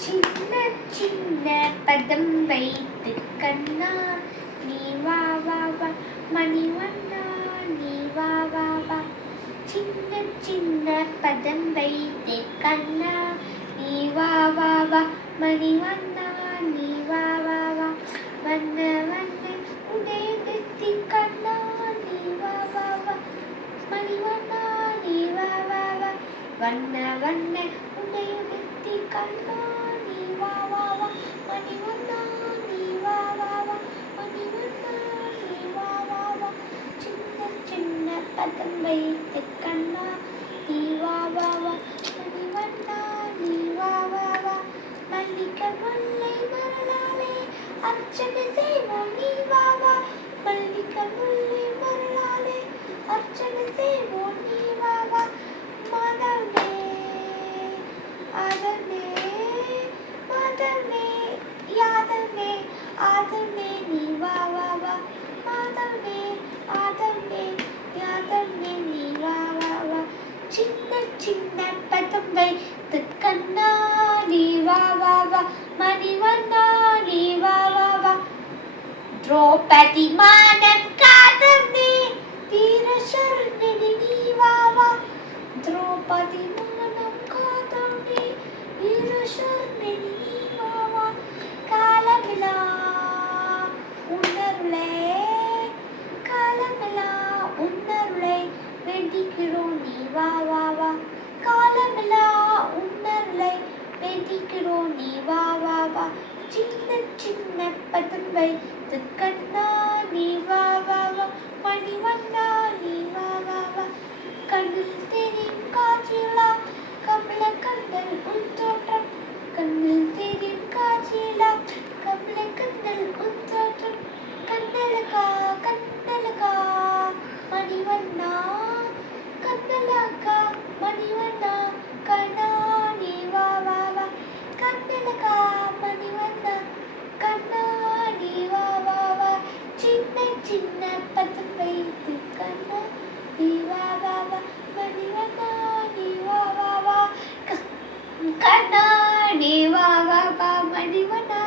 சின்ன சின்ன பதம் வைத்து கண்ணா நீ வா வா வா மணிவண்ணா நீ வா வா வா. சின்ன சின்ன பதம் வைத்து கண்ணா நீ வா வா வா மணிவண்ணா நீ வா வா வா. வண்ண வண்ண உதயத்தி கண்ணா நீ வா வா வா மணிவண்ணா நீ வா வா வா. வண்ண வண்ண உதயத்தி கண்ணா நீ வா வா வா மணிவண்ணா நீ வா வா வா மணிவண்ணா நீ வா வா வா. சின்ன சின்ன பதம் வைத்து கண்ணா நீ வா வா வா மணிவண்ணா நீ வா வா வா. மல்லிகை முல்லை மலராலே அர்ச்சனை செய்வோம் நீ வா வா. மல்லிகை முல்லை மலராலே அர்ச்சனை செய்வோம் நீ வா வா. மாதவனே ஆதவனே மாதவனே யாதவனே ஆதவனே நீ வா வா வா. மாதவனே ஆதவனே யாதவனே நீ வா வா வா. சின்ன சின்ன பதம் வைத்து கண்ணா நீ வா வா வா மணிவண்ணா நீ வா வா வா. திரௌபதி மானம் காதவனே வீர சரணி நீ வா வா. திரௌபதி மானம் காதவனே வீர சரணி நீ வா வா. காலமிலா உணர்வுளே காலமிலா உணர்வுளை வேண்டிக்கிறோம் நீ வா வா வா. காலமிலா உணர்வுளை வேண்டிக்கிறோம் நீ வா வா வா. சின்ன சின்ன பதம் வைத்து கண்ணா நீ வா வா வா மணிவண்ணா நீ வா வா வா. கண்ணில் தெரியும் காட்சியெல்லாம் கமல கண்ணல் உன் தோற்றம். கண்ணில் தெரியும் காட்சியெல்லாம் கமல கண்ணல் உன் தோற்றம். கண்ணலகா கண்ணலகா மணிவண்ணா கண்ணலகா மணிவண்ணா கண்ணா நீ வா வா வா. கண்ணலகா மணிவண்ணா கண்ணா நீ வா வா வா. சின்ன சின்ன பதம் வைத்து கண்ணா நீ வா வா வா மணிவண்ணா நீ வா வா வா. கண்ணா நீ வா வா வா மணிவண்ணா